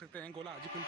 सकते हैं गोला Hajipur.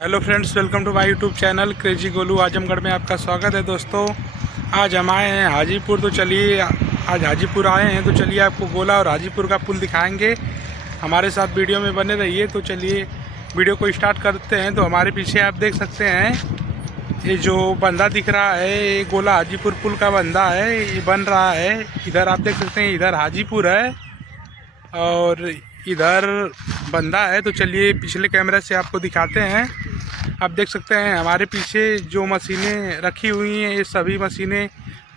Hello friends, welcome to my YouTube channel crazy Golu Azamgarh में आपका स्वागत है। दोस्तों, आज हम आए हैं हाजीपुर। तो चलिए, आज हाजीपुर आए हैं तो चलिए आपको गोला और हाजीपुर का पुल दिखाएंगे। हमारे साथ वीडियो में बने रहिए। तो चलिए वीडियो को स्टार्ट करते हैं। तो हमारे पीछे आप देख सकते हैं, ये जो बंदा दिख रहा है ये गोला हाजीपुर पुल का बंदा है, ये बन रहा है। इधर आप देख सकते हैं, इधर हाजीपुर है और इधर बंदा है। तो चलिए पिछले कैमरे से आपको दिखाते हैं। आप देख सकते हैं हमारे पीछे जो मशीनें रखी हुई हैं, ये सभी मशीनें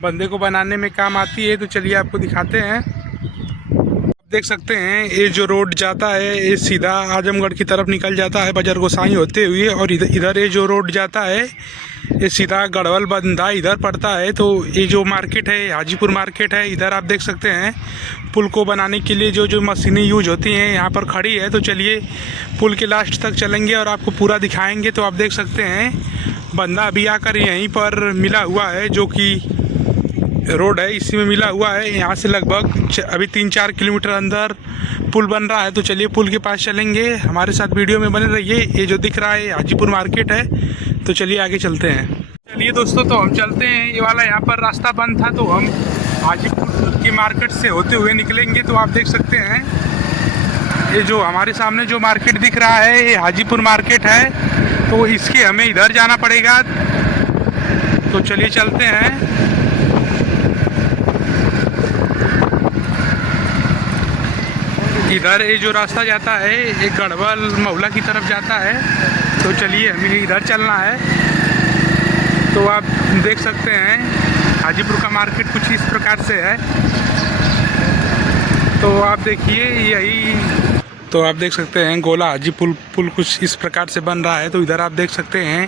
बंदे को बनाने में काम आती है। तो चलिए आपको दिखाते हैं। आप देख सकते हैं ये जो रोड जाता है ये सीधा आजमगढ़ की तरफ निकल जाता है बाजार गोसाई होते हुए, और इधर ये जो रोड जाता है ये सीधा गढ़वल बंदा इधर पड़ता है। तो ये जो मार्केट है हाजीपुर मार्केट है। इधर आप देख सकते हैं पुल को बनाने के लिए जो जो मशीनें यूज होती हैं यहाँ पर खड़ी है। तो चलिए पुल के लास्ट तक चलेंगे और आपको पूरा दिखाएंगे। तो आप देख सकते हैं बंदा अभी आकर यहीं पर मिला हुआ है, जो कि रोड है इसी में मिला हुआ है। यहाँ से लगभग अभी 3-4 किलोमीटर अंदर पुल बन रहा है। तो चलिए पुल के पास चलेंगे, हमारे साथ वीडियो में बने रहिए। ये जो दिख रहा है हाजीपुर मार्केट है। तो चलिए आगे चलते हैं। चलिए दोस्तों, तो हम चलते हैं। ये वाला यहाँ पर रास्ता बंद था तो हम हाजीपुर की मार्केट से होते हुए निकलेंगे। तो आप देख सकते हैं ये जो हमारे सामने जो मार्केट दिख रहा है ये हाजीपुर मार्केट है। तो इसके हमें इधर जाना पड़ेगा। तो चलिए चलते हैं। इधर ये जो रास्ता जाता है ये गढ़वल महुला की तरफ जाता है। तो चलिए हमें इधर चलना है। तो आप देख सकते हैं हाजीपुर का मार्केट कुछ इस प्रकार से है। तो आप देखिए यही, तो आप देख सकते हैं गोला हाजीपुर पुल कुछ इस प्रकार से बन रहा है। तो इधर आप देख सकते हैं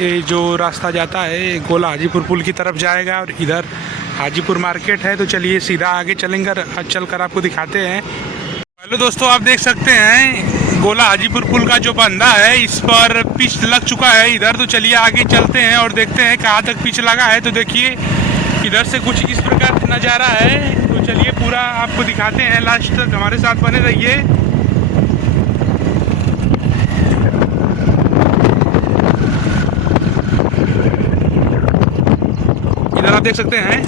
ये जो रास्ता जाता है ये गोला हाजीपुर पुल की तरफ जाएगा और इधर हाजीपुर मार्केट है। तो चलिए सीधा आगे चलेंगे, चलकर आपको दिखाते हैं। हेलो दोस्तों, आप देख सकते हैं गोला हाजीपुर पुल का जो बंदा है इस पर पिच लग चुका है इधर। तो चलिए आगे चलते हैं और देखते हैं कहाँ तक पिच लगा है। तो देखिए इधर से कुछ इस प्रकार का नज़ारा है। तो चलिए पूरा आपको दिखाते हैं, लास्ट तक हमारे साथ बने रहिए। इधर आप देख सकते हैं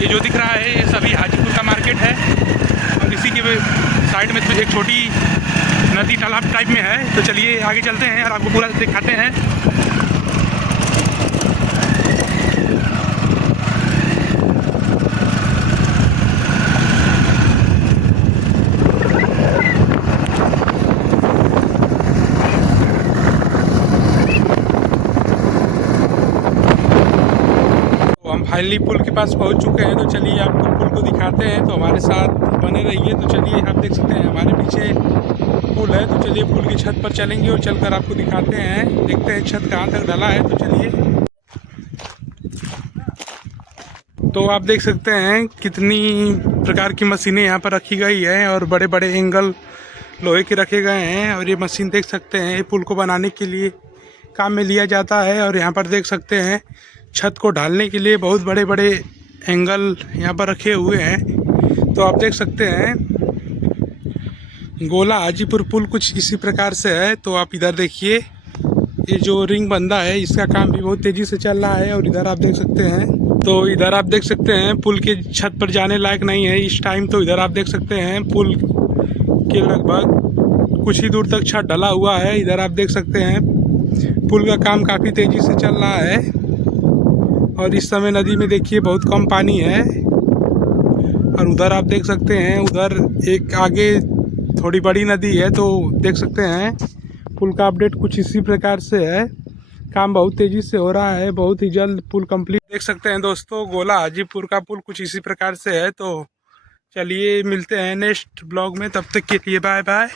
ये जो दिख रहा है ये सभी हाजीपुर का मार्केट है और इसी के साइड में तो एक छोटी नदी तालाब टाइप में है। तो चलिए आगे चलते हैं और आपको पूरा दिखाते हैं। हम फाइनली पुल के पास पहुंच चुके हैं। तो चलिए आपको पुल को दिखाते हैं। तो हमारे साथ बने रहिए। तो चलिए आप देख सकते हैं हमारे पीछे पुल है। तो चलिए पुल की छत पर चलेंगे और चलकर आपको दिखाते हैं, देखते हैं छत कहाँ तक ढला है। तो चलिए, तो आप देख सकते हैं कितनी प्रकार की मशीनें यहाँ पर रखी गई है और बड़े बड़े एंगल लोहे के रखे गए हैं। और ये मशीन देख सकते हैं पुल को बनाने के लिए काम में लिया जाता है। और यहाँ पर देख सकते हैं छत को ढालने के लिए बहुत बड़े बड़े एंगल यहाँ पर रखे हुए हैं। तो आप देख सकते हैं गोला हाजीपुर पुल कुछ इसी प्रकार से है। तो आप इधर देखिए ये जो रिंग बंदा है इसका काम भी बहुत तेज़ी से चल रहा है। और इधर आप देख सकते हैं, तो इधर आप देख सकते हैं पुल के छत पर जाने लायक नहीं है इस टाइम। तो इधर आप देख सकते हैं पुल के लगभग कुछ ही दूर तक छत ढला हुआ है। इधर आप देख सकते हैं पुल का काम काफ़ी तेज़ी से चल रहा है। और इस समय नदी में देखिए बहुत कम पानी है। और उधर आप देख सकते हैं उधर एक आगे थोड़ी बड़ी नदी है। तो देख सकते हैं पुल का अपडेट कुछ इसी प्रकार से है। काम बहुत तेज़ी से हो रहा है, बहुत ही जल्द पुल कंप्लीट। देख सकते हैं दोस्तों गोला हाजीपुर का पुल कुछ इसी प्रकार से है। तो चलिए मिलते हैं नेक्स्ट ब्लॉग में, तब तक के लिए बाय बाय।